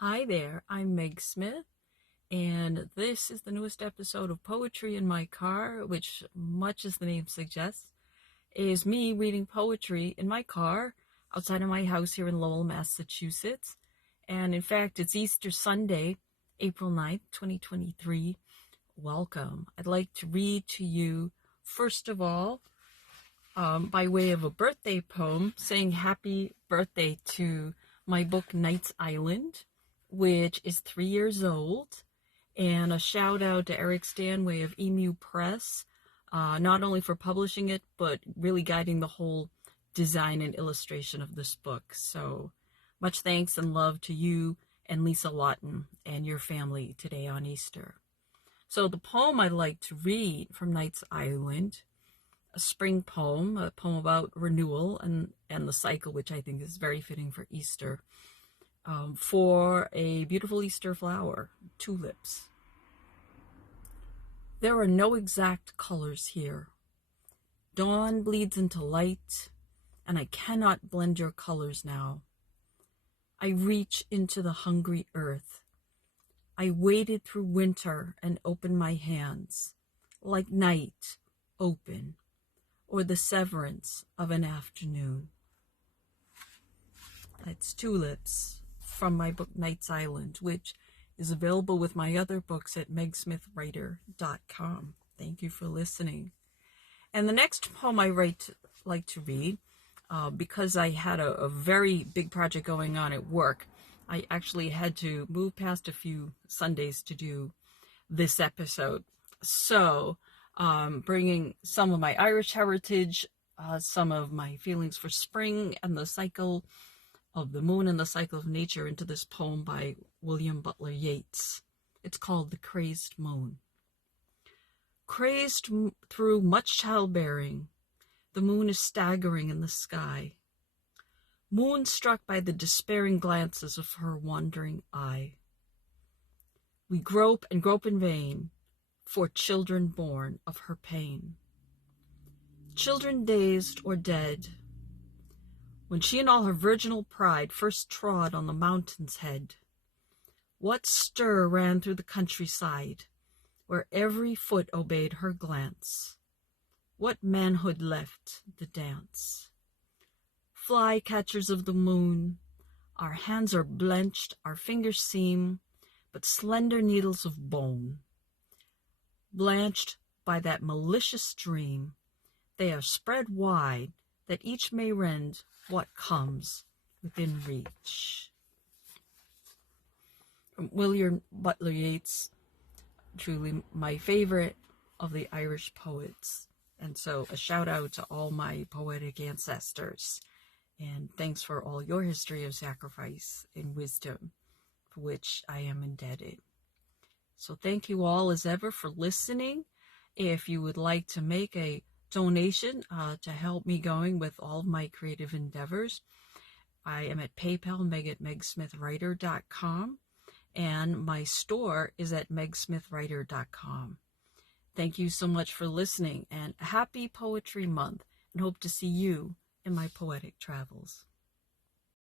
Hi there, I'm Meg Smith, and this is the newest episode of Poetry in My Car, which, much as the name suggests, is me reading poetry in my car outside of my house here in Lowell, Massachusetts. And in fact, it's Easter Sunday, April 9th, 2023. Welcome. I'd like to read to you, first of all, by way of a birthday poem, saying happy birthday to my book, Knight's Island, which is 3 years old, and a shout out to Eric Stanway of Emu Press, not only for publishing it, but really guiding the whole design and illustration of this book. So much thanks and love to you and Lisa Lawton and your family today on Easter. So the poem I'd like to read from Knight's Island, a spring poem, a poem about renewal and the cycle, which I think is very fitting for Easter. For a beautiful Easter flower, tulips. There are no exact colors here. Dawn bleeds into light, and I cannot blend your colors now. I reach into the hungry earth. I waded through winter and opened my hands, like night open, or the severance of an afternoon. That's tulips from my book Knight's Island, which is available with my other books at megsmithwriter.com. Thank you for listening. And the next poem I like to read, because I had a very big project going on at work, I actually had to move past a few Sundays to do this episode. So, bringing some of my Irish heritage, some of my feelings for spring and the cycle of the moon and the cycle of nature into this poem by William Butler Yeats. It's called The Crazed Moon. Crazed through much childbearing, the moon is staggering in the sky. Moon struck by the despairing glances of her wandering eye. We grope and grope in vain for children born of her pain. Children dazed or dead, when she in all her virginal pride first trod on the mountain's head. What stir ran through the countryside, where every foot obeyed her glance? What manhood left the dance? Fly catchers of the moon, our hands are blenched, our fingers seem but slender needles of bone. Blanched by that malicious dream, they are spread wide, that each may rend what comes within reach. From William Butler Yeats, truly my favorite of the Irish poets. And so a shout out to all my poetic ancestors. And thanks for all your history of sacrifice and wisdom, for which I am indebted. So thank you all as ever for listening. If you would like to make a donation to help me going with all of my creative endeavors, I am at PayPal, Meg at megsmithwriter.com, and my store is at megsmithwriter.com. Thank you so much for listening, and happy Poetry Month, and hope to see you in my poetic travels.